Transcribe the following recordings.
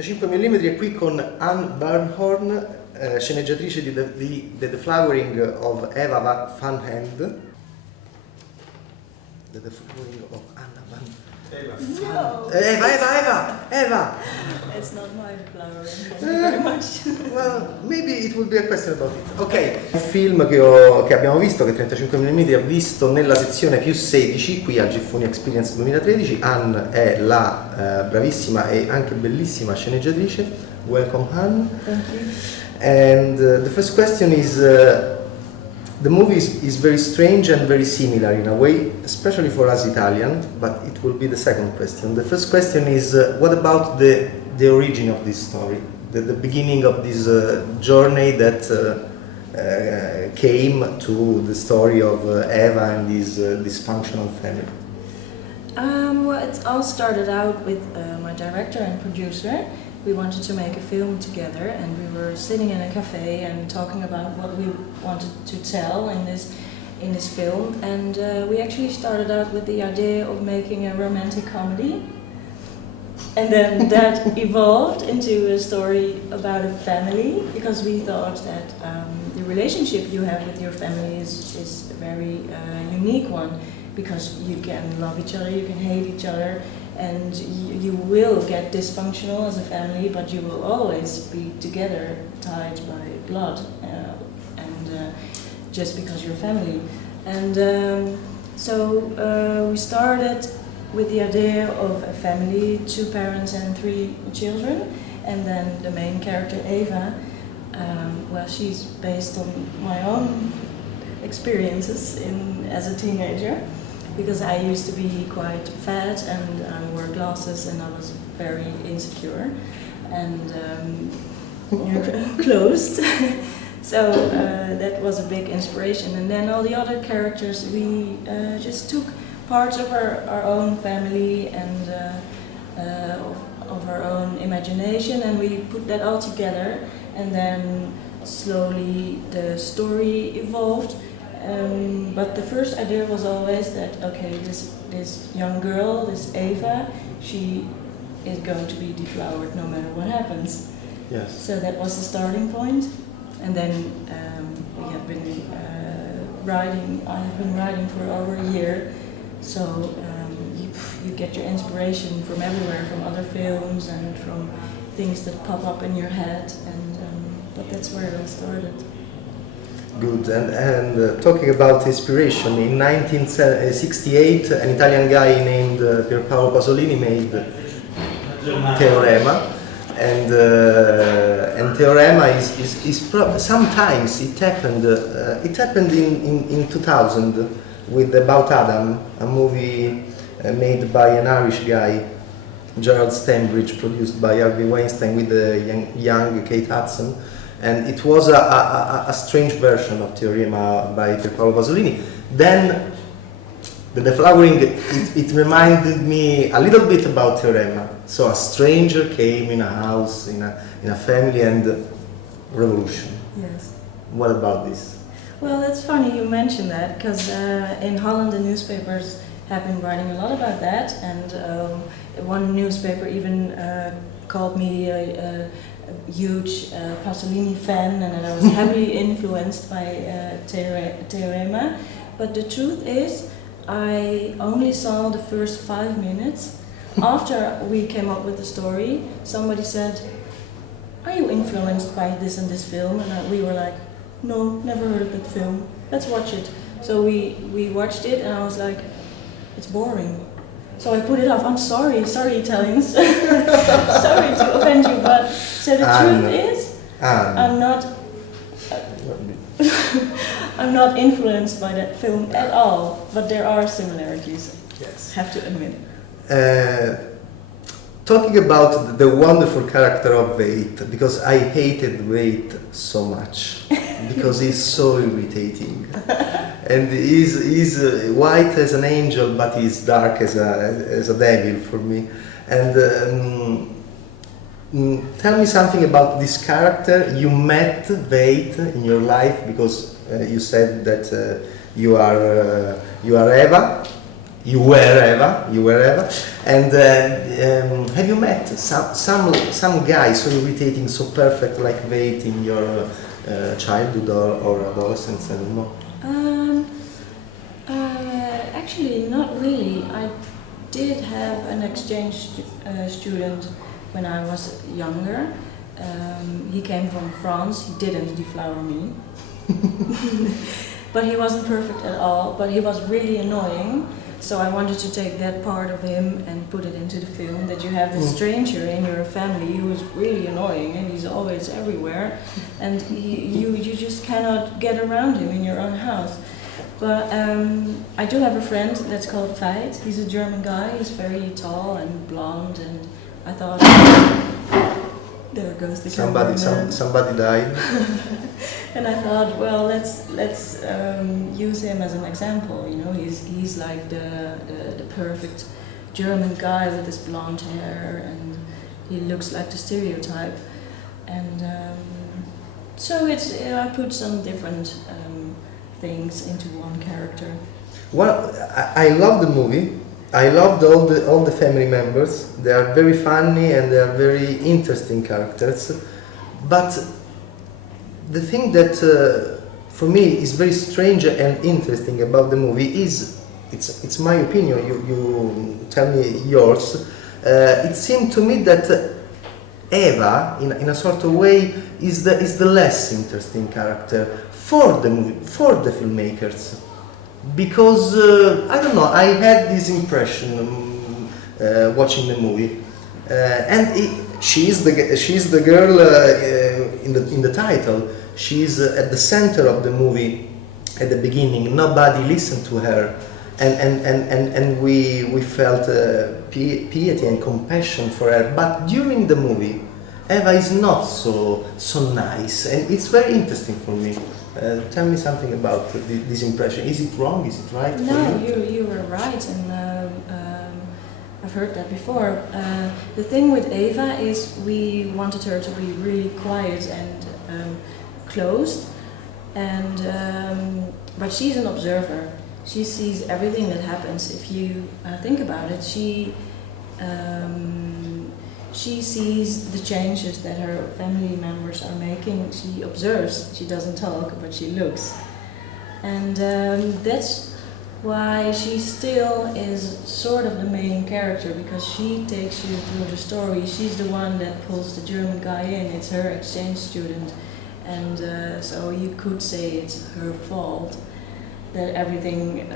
35 mm è qui con Anne Barnhoorn, sceneggiatrice di The Flowering of Eva Van Hand. The Flowering of Anna Van No. Eva! It's not my flowering, thank you very much. Well, maybe it will be a question about it. Ok, un film che abbiamo visto, che 35 mm ha visto nella sezione più 16, qui al Giffoni Experience 2013. Anne è la bravissima e anche bellissima sceneggiatrice. Welcome Anne. Thank you. And the first question is, the movie is very strange and very similar in a way, especially for us Italian, but it will be the second question. The first question is, what about the origin of this story, the beginning of this journey that came to the story of Eva and this dysfunctional family? Well, it all started out with my director and producer. We wanted to make a film together, and we were sitting in a cafe and talking about what we wanted to tell in this film. And we actually started out with the idea of making a romantic comedy, and then that evolved into a story about a family, because we thought that the relationship you have with your family is a very unique one, because you can love each other, you can hate each other. And you will get dysfunctional as a family, but you will always be together, tied by blood, and just because you're family. And so we started with the idea of a family, 2 parents and 3 children, and then the main character Eva. Well, she's based on my own experiences as a teenager. Because I used to be quite fat and I wore glasses and I was very insecure and closed. So that was a big inspiration. And then all the other characters, we just took parts of our own family and of our own imagination, and we put that all together, and then slowly the story evolved. But the first idea was always that, okay, this young girl, this Eva, she is going to be deflowered no matter what happens. Yes. So that was the starting point. And then we have been I have been writing for over a year. So you get your inspiration from everywhere, from other films and from things that pop up in your head. But that's where it all started. Good, and talking about inspiration, in 1968 an Italian guy named Pier Paolo Pasolini made Teorema, and Teorema is sometimes it happened in 2000 with About Adam, a movie made by an Irish guy, Gerald Stanbridge, produced by Harvey Weinstein with the young Kate Hudson. And it was a strange version of Teorema by Pier Paolo Pasolini. Then the flowering, it reminded me a little bit about Teorema. So a stranger came in a house, in a family, and revolution. Yes. What about this? Well, it's funny you mentioned that, because in Holland the newspapers have been writing a lot about that, and one newspaper even called me a huge Pasolini fan, and I was heavily influenced by Teorema. But the truth is, I only saw the first 5 minutes. After we came up with the story, somebody said, "Are you influenced by this and this film?" And we were like, "No, never heard of that film. Let's watch it." So we watched it, and I was like, "It's boring." So I put it off. I'm sorry Italians. Sorry to offend you, but so the truth is, I'm not influenced by that film at all. But there are similarities. Yes. Have to admit. Talking about the wonderful character of Veit, because I hated Veit so much, because he's so irritating. And he's white as an angel, but he's dark as a devil for me. And tell me something about this character. You met Veit in your life, because you said that you are Eva, You were Eva. You were Eva. And have you met some guy so irritating, so perfect, like Wade in your childhood or adolescence? And no. Actually, not really. I did have an exchange student when I was younger. He came from France. He didn't deflower me. But he wasn't perfect at all, but he was really annoying. So I wanted to take that part of him and put it into the film, that you have this stranger in your family who is really annoying and he's always everywhere, and you just cannot get around him in your own house. But I do have a friend that's called Veit. He's a German guy. He's very tall and blonde, and I thought, there goes the somebody died. And I thought, well, let's use him as an example. You know, he's like the perfect German guy with his blonde hair, and he looks like the stereotype. And so I put some different things into one character. Well, I love the movie. I loved all the family members. They are very funny and they are very interesting characters. But the thing that for me is very strange and interesting about the movie is, it's my opinion. You tell me yours. It seemed to me that Eva, in a sort of way, is the less interesting character for the movie, for the filmmakers. Because I don't know, I had this impression watching the movie, and she's the girl in the title. She's at the center of the movie at the beginning. Nobody listened to her, and we felt piety and compassion for her. But during the movie, Eva is not so nice, and it's very interesting for me. Tell me something about this impression. Is it wrong? Is it right? No, you were right, and I've heard that before. The thing with Eva is we wanted her to be really quiet and closed, and but she's an observer. She sees everything that happens. If you think about it, she sees the changes that her family members are making. She observes. She doesn't talk, but she looks. And that's why she still is sort of the main character, because she takes you through the story. She's the one that pulls the German guy in. It's her exchange student. And so you could say it's her fault that everything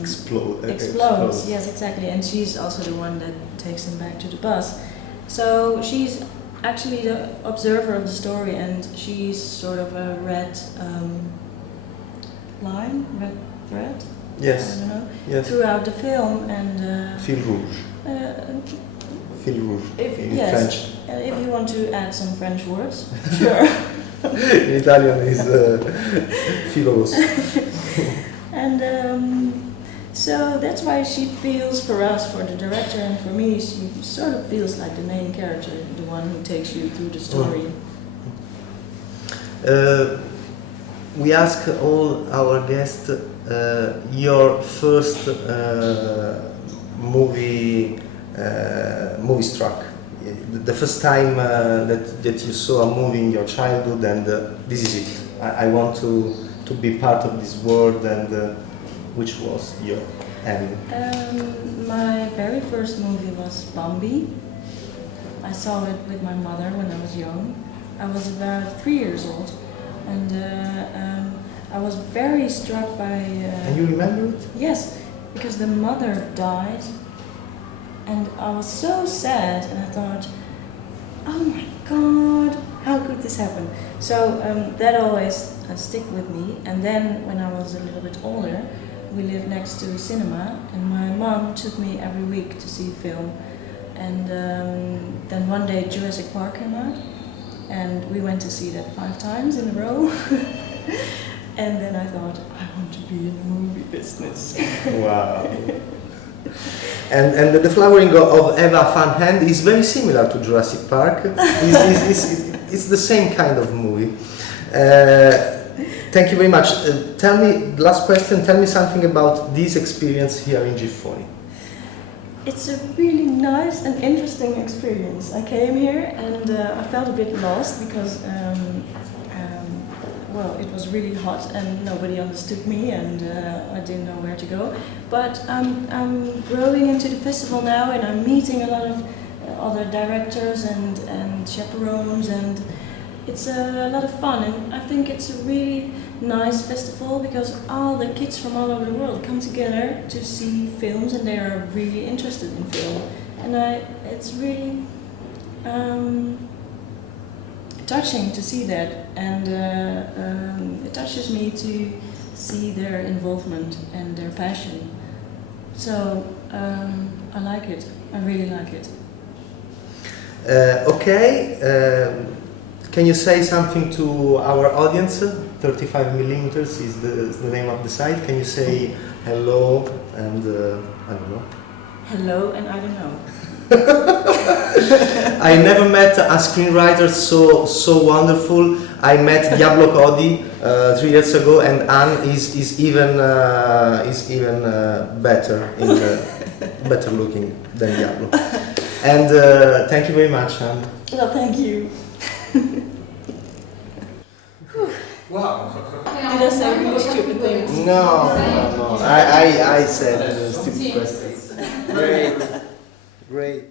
explodes. Yes, exactly. And she's also the one that takes him back to the bus. So she's actually the observer of the story, and she's sort of a red thread. Yes. I don't know. Yes. Throughout the film, and Fil rouge. Fil rouge in yes, French. If you want to add some French words, sure. In Italian is filo rosso. And so that's why she feels for us, for the director, and for me, she sort of feels like the main character, the one who takes you through the story. We ask all our guests your first movie struck. The first time that you saw a movie in your childhood, and this is it. I want to be part of this world, and which was your end? My very first movie was Bambi. I saw it with my mother when I was young. I was about 3 years old, and I was very struck by... And you remember it? Yes, because the mother died, and I was so sad, and I thought, oh my God, how could this happen? So that always stick with me. And then when I was a little bit older, we lived next to a cinema, and my mom took me every week to see film. And then one day Jurassic Park came out, and we went to see that 5 times in a row. And then I thought, I want to be in the movie business. Wow. And the flowering of Eva Van Hand is very similar to Jurassic Park. It's the same kind of movie. Thank you very much. Tell me, last question, tell me something about this experience here in Giffoni. It's a really nice and interesting experience. I came here and I felt a bit lost because, well, it was really hot and nobody understood me and I didn't know where to go. But I'm growing into the festival now and I'm meeting a lot of other directors and chaperones, and it's a lot of fun, and I think it's a really nice festival because all the kids from all over the world come together to see films and they are really interested in film, and it's really touching to see that, and it touches me to see their involvement and their passion. So I like it, I really like it. Okay, can you say something to our audience? 35 millimeters is the name of the site. Can you say hello and I don't know? Hello and I don't know. I never met a screenwriter so wonderful. I met Diablo Cody 3 years ago, and Anne is even better better looking than Diablo. And thank you very much, Anne. Well, thank you. Wow. Did I say really stupid things? No. I said stupid questions. Great.